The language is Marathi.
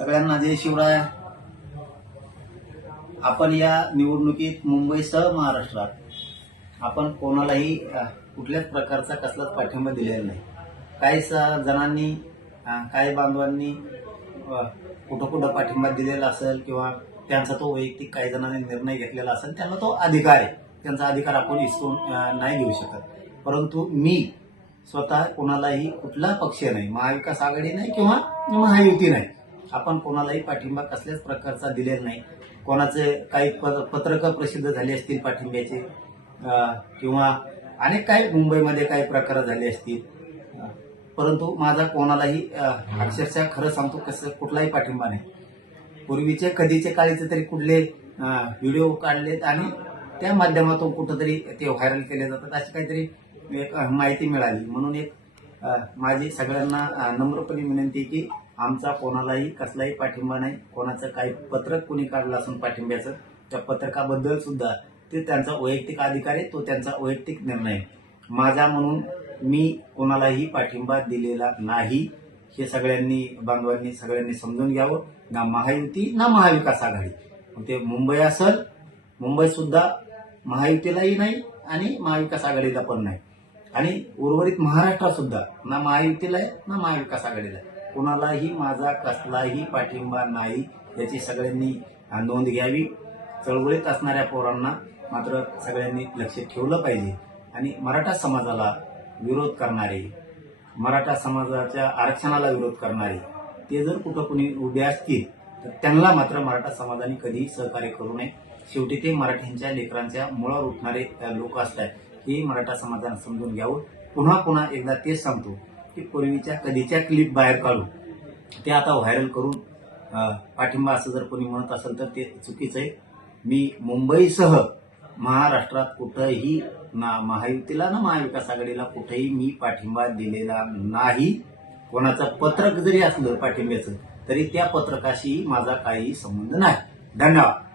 सगळ्यांना जय शिवराय. आपण या निवडणुकीत मुंबईसह महाराष्ट्रात आपण कोणालाही कुठल्याच प्रकारचा कसलाच पाठिंबा दिलेला नाही. काही जणांनी काही बांधवांनी कुठं कुठं पाठिंबा दिलेला असेल किंवा त्यांचा तो वैयक्तिक काही जणांनी निर्णय घेतलेला असेल, त्यांना तो अधिकार आहे. त्यांचा अधिकार आपण हिसकून नाही घेऊ शकत. परंतु मी स्वतः कोणालाही कुठला पक्ष नाही, महाविकास आघाडी नाही किंवा महायुती नाही, आपण कोणालाही पाठिंबा कसल्याच प्रकारचा दिलेला नाही. कोणाचे काही पत्रकं प्रसिद्ध झाले असतील पाठिंब्याचे किंवा अनेक काही मुंबईमध्ये काही प्रकार झाले असतील, परंतु माझा कोणालाही अक्षरशः खरं सांगतो कुठलाही पाठिंबा नाही. पूर्वीचे कधीचे काळीचे तरी कुठले व्हिडिओ काढलेत आणि त्या माध्यमातून कुठंतरी ते व्हायरल केले जातात, अशी काहीतरी एक माहिती मिळाली. म्हणून एक माझी सगळ्यांना नम्रपणे विनंती की आमचा कोणालाही कसलाही पाठिंबा नाही. कोणाचं काही पत्रक कोणी काढलं असून पाठिंब्याचं, त्या पत्रकाबद्दल सुद्धा ते त्यांचा वैयक्तिक अधिकार आहे, तो त्यांचा वैयक्तिक निर्णय आहे. माझा म्हणून मी कोणालाही पाठिंबा दिलेला नाही. हे सगळ्यांनी बांधवांनी सगळ्यांनी समजून घ्यावं. ना महायुती ना महाविकास आघाडी. ते मुंबई असेल, मुंबई सुद्धा महायुतीलाही नाही आणि महाविकास आघाडीला पण नाही. आणि उर्वरित महाराष्ट्रात सुद्धा ना महायुतीला आहे ना महाविकास आघाडीला आहे. कोणालाही माझा कसलाही पाठिंबा नाही, याची सगळ्यांनी नोंद घ्यावी. चळवळीत असणाऱ्या पोरांना मात्र सगळ्यांनी लक्ष ठेवलं पाहिजे. आणि मराठा समाजाला विरोध करणारे, मराठा समाजाच्या आरक्षणाला विरोध करणारे ते जर कुठं कुणी उभे असतील तर त्यांना मात्र मराठा समाजाने कधीही सहकार्य करू नये. शेवटी ते मराठ्यांच्या लेकरांच्या मुळावर उठणारे लोक असतात. हे मराठा समाजाने समजून घ्यावं. पुन्हा एकदा तेच सांगतो की पूर्वीच्या कधीच्या क्लिप बाहेर काढून ते आता व्हायरल करून पाठिंबा असं जर कोणी म्हणत असेल तर ते चुकीचं आहे. मी मुंबईसह महाराष्ट्रात कुठंही ना महायुतीला ना महाविकास आघाडीला कुठेही मी पाठिंबा दिलेला नाही. कोणाचं पत्रक जरी असलं पाठिंब्याचं तरी त्या पत्रकाशी माझा काही संबंध नाही. धन्यवाद.